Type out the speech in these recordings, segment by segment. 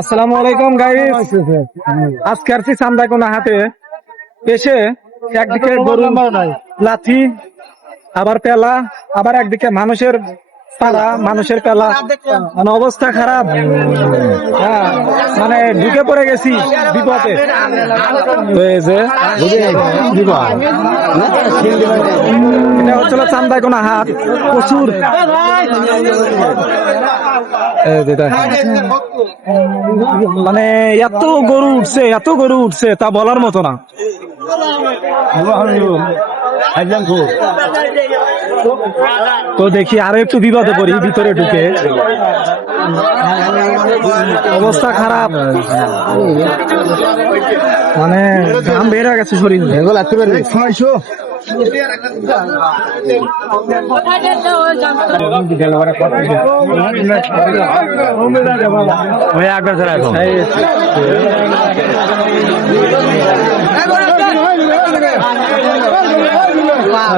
আসসালামু আলাইকুম গাইস। আজকে আসছি চান্দাইকোনা হাটে। এসে একদিকে গরু লাথি, আবার পেলা, আবার একদিকে মানুষের পালা, মানুষের পেলা, মানে অবস্থা খারাপ। হ্যাঁ, মানে ঢুকে পড়ে গেছি বিপদে। এই যে এটা হচ্ছিল চান্দাইকোনা হাট, প্রচুর মানে এত গরু উঠছে তা বলার মতো না। তো দেখি আরো একটু বিপদে পড়ি, ভিতরে ঢুকে অবস্থা খারাপ, মানে ঘাম বের হয়ে গেছে শরীর।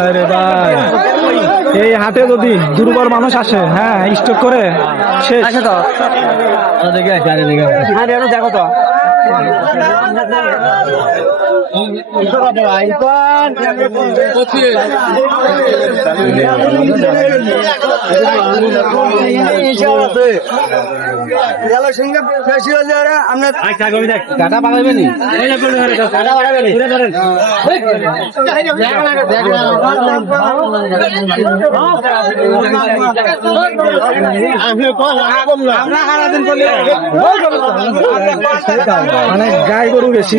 আরে ভাই, এই হাটে যদি দুর্বল মানুষ আসে, হ্যাঁ স্টক করে শেষ। দেখো তো মানে গাই গরু বেশি।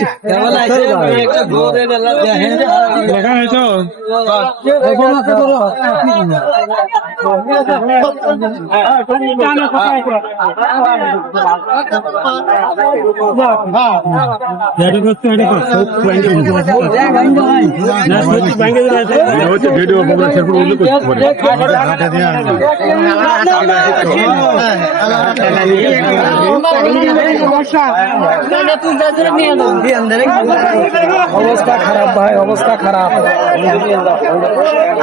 অবস্থা খারাপ ভাই, অবস্থা খারাপ।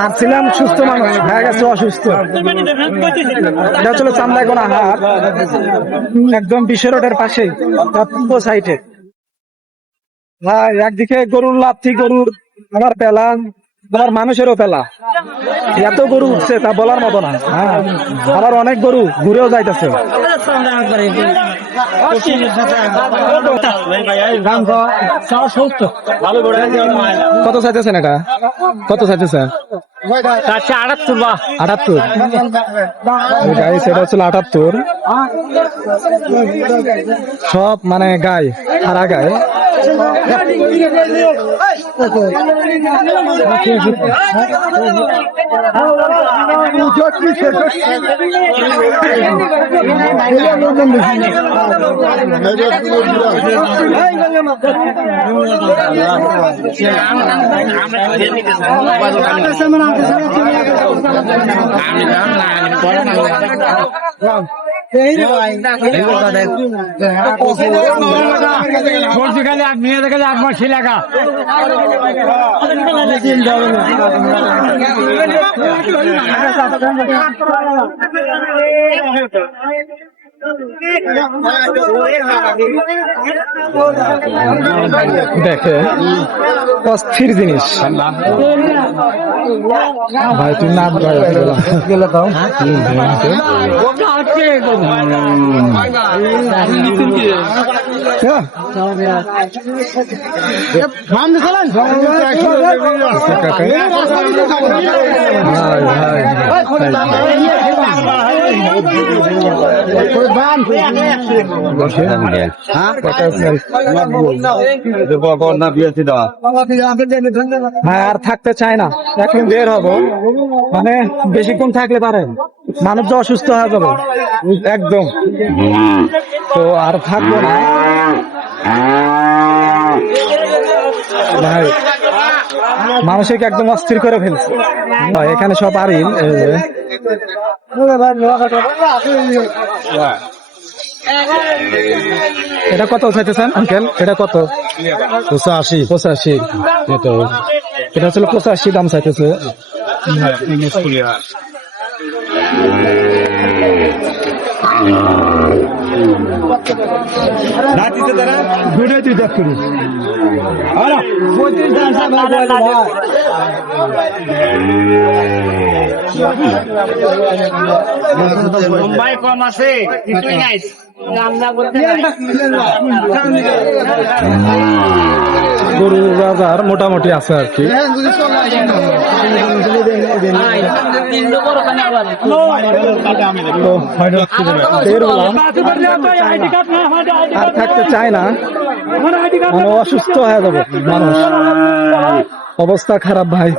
আর ছিলাম সুস্থ মানুষ, হয়ে গেছে অসুস্থ। এটা হচ্ছিল চান্দাইকোনা হাট, একদম বিশ্ব রোডের পাশেই, পূর্ব সাইডে। ভাই একদিকে গরুর লাথি, গরুর আবার পেলা, আবার মানুষেরও পেলা। এত গরু উঠছে তা বলার মতো না। হ্যাঁ, আবার অনেক গরু ঘুরেও যাইতেছে। কত চাইতেছেন এটা? কত চাইতেছেন? 78। সেটা হচ্ছিল 78। সব মানে গায়ে, হারা গায়ে। দেখে অস্থির জিনিস ভাই। তুই নাম গেলে তাও আর থাকতে চায় না, এখন বের হবো। মানে বেশিক্ষণ থাকলে পারেন মানুষ যে অসুস্থ হয়ে যাবে একদম, তো আর থাকবো না ভাই। মানুষকে একদম অস্থির করে ফেলছে ভাই। এখানে সব আরিল। এটা কত চাইতেছেন আঙ্কেল? এটা কত? 85। এটা হচ্ছিল 85 দাম চাইতেছে। দুটাই তুই দেখ করি কম আছে কিছুই নাই গরুর বাজার মোটামুটি আছে আর কি। আর থাকতে চায় না, মানে অসুস্থ হয়ে যাবে মানুষ, অবস্থা খারাপ ভাই।